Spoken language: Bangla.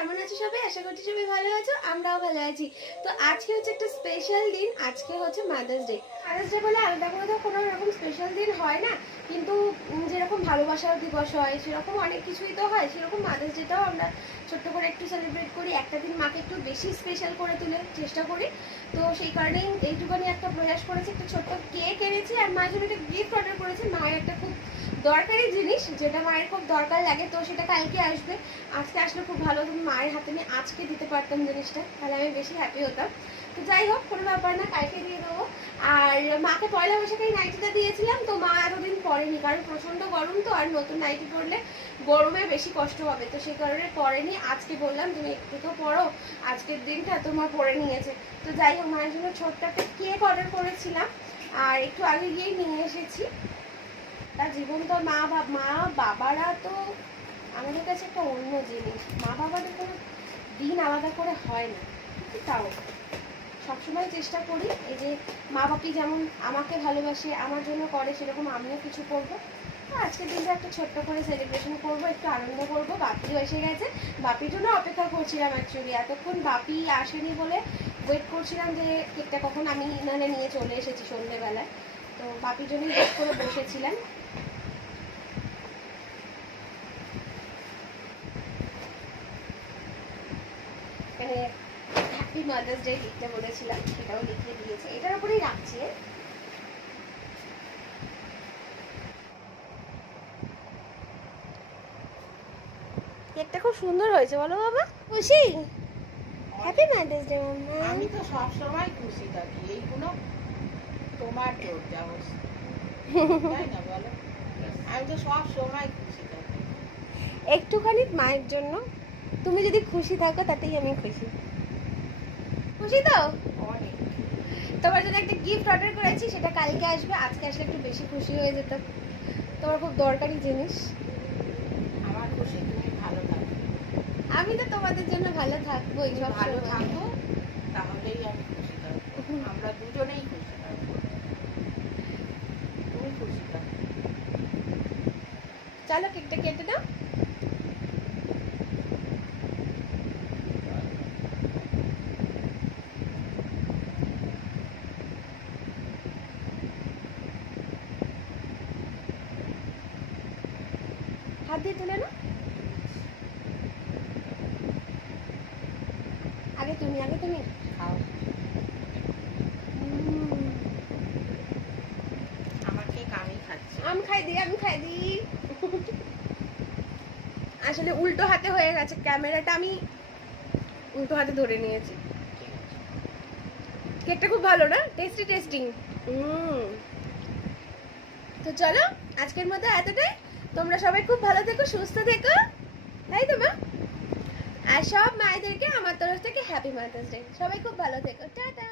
কেমন আছো সবাই? আশা করছি সবাই ভালো আছো, আমরাও ভালো আছি। তো আজকে হচ্ছে একটা স্পেশাল দিন, আজকে হচ্ছে মাদার্স ডে। মাদার্স ডে বলে আলাদা করে তো কোনো রকম স্পেশাল দিন হয় না, কিন্তু যেরকম ভালোবাসার দিবস হয় সেরকম অনেক কিছুই তো হয়, সেরকম মাদার্স ডেটাও আমরা ছোট্ট করে একটু সেলিব্রেট করি, একটা দিন মাকে একটু বেশি স্পেশাল করে তুলে চেষ্টা করি। তো সেই কারণেই এইটুখানি একটা প্রয়াস করেছি, একটা ছোট্ট কেক এনেছি আর মায়ের জন্য একটা গিফট অর্ডার করেছি। মায়ের একটা খুব দরকারি জিনিস, যেটা মায়ের খুব দরকার লাগে, তো সেটা কালকে আসবে। আজকে আসলে খুব ভালো, তুমি মায়ের হাতে নিয়ে আজকে দিতে পারতাম জিনিসটা, তাহলে আমি বেশি হ্যাপি হতাম। তো যাই হোক, কোনো ব্যাপার না, কালকে দিয়ে দেবো। আর মাকে পয়লা বৈশাখে নাইটিটা দিয়েছিলাম, তো মা এতদিন পরেনি, কারণ প্রচন্ড গরম তো, আর নতুন নাইটি পরলে গরমে বেশি কষ্ট হবে, তো সেই কারণে পরেনি। আজকে বললাম তুমি একটু তো পরো, আজকের দিনটা তোমার পরে নিয়েছে। তো যাই হোক, মায়ের জন্য ছোট্ট একটা কেক অর্ডার করেছিলাম, আর একটু আগে গিয়েই নিয়ে এসেছি। তার জীবন তো মা বাবারা তো আমাদের কাছে একটা অন্য জিনিস। মা বাবাদের কোনো দিন আলাদা করে হয় না, কিন্তু তাও সবসময় চেষ্টা করি এই যে মা বাপি যেমন আমাকে ভালোবাসে, আমার জন্য করে, সেরকম আমিও কিছু করবো। আজকের দিনটা একটা ছোট্ট করে সেলিব্রেশন করবো, একটু আনন্দ করবো। বাপিও এসে গেছে, বাপির জন্য অপেক্ষা করছিলাম অ্যাকচুয়ালি, এতক্ষণ বাপি আসেনি বলে ওয়েট করছিলাম যে কেকটা কখন আমি নাহলে নিয়ে চলে এসেছি সন্ধ্যেবেলায়, তো বাপির জন্যই ওয়েট করে বসেছিলাম। এখানে হ্যাপি মাদার্স ডে লিখতে বলেছিলাম, সেটাও লিখে দিয়েছে, এটার উপরেই রাখছি। কেকটা খুব সুন্দর হয়েছে, বলো বাবা? খুশি? হ্যাপি মাদার্স ডে মাম্মা। আমি তো সব সময় খুশি থাকি, এইগুলো তোমার জোর যাবস, তাই না বলো? আমি তো সব সময় খুশি থাকি। একটুখানি মায়ের জন্য তুমি যদি খুশি থাকো তাতেই আমি খুশি। খুশি তো? অনেক। তোমার জন্য একটা গিফট অর্ডার করেছি, সেটা কালকে আসবে, আজকে আসলে একটু বেশি খুশি হয়ে যেত। তোমার খুব দরকারি জিনিস। আমার খুশি তুমি ভালো থাকো। আমি তো তোমাদের জন্য ভালো থাকবো, এই সব ভালো থাকো, তাহলেই আমি খুশি থাকবো, আমরা দুজনেই খুশি থাকবো, তুমি খুশি থাকো। চলো কেকটা কেটে দাও। হাত দিয়ে তুলে না, আগে তুমি খাও। আমার কেক আমি খাচ্ছি। আমি খাই দিই। আসলে উল্টো হাতে হয়ে গেছে, ক্যামেরাটা আমি উল্টো হাতে ধরে নিয়েছি। কেকটা খুব ভালো না, টেস্টিং। তো চলো, আজকের মতো এতটাই। তোমরা সবাই খুব ভালো থেকো, সুস্থ থেকো, তাই তো মা? আর সব মায়েদেরকে আমার তরফ থেকে হ্যাপি মাদার্স ডে। সবাই খুব ভালো থেকো, টাটা।